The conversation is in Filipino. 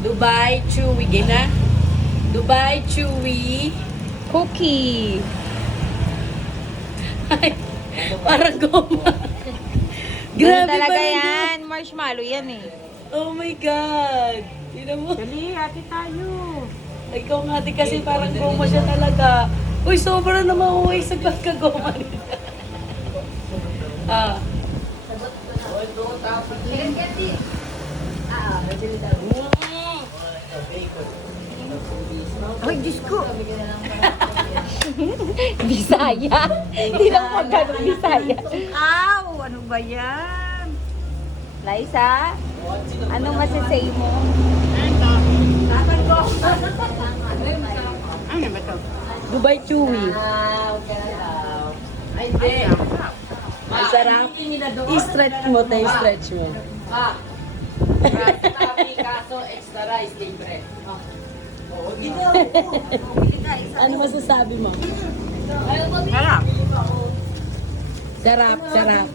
Dubai Chewy. Game na? Dubai Chewy. Cookie. Ay, parang goma. Grabe Grabe talaga parang yan. Marshmallow yan eh. Oh my God. Tignan mo. Dali, ate tayo. Ikaw nga ate kasi parang goma siya talaga. Uy, sobra na mauwi sa pagkagoma nila. Ah. Ay, Diyos ko. Bisaya. Hindi na ako ganun Bisaya. Aw, ano ba yan? Liza, anong masasay mo? Ano ba to? Dubai Chewy. Ay, hindi. Masarap. I-stretch mo, tayo stretch mo. Kaso extra rice, libre. Ano masasabi mo? Harap. Sarap, sarap.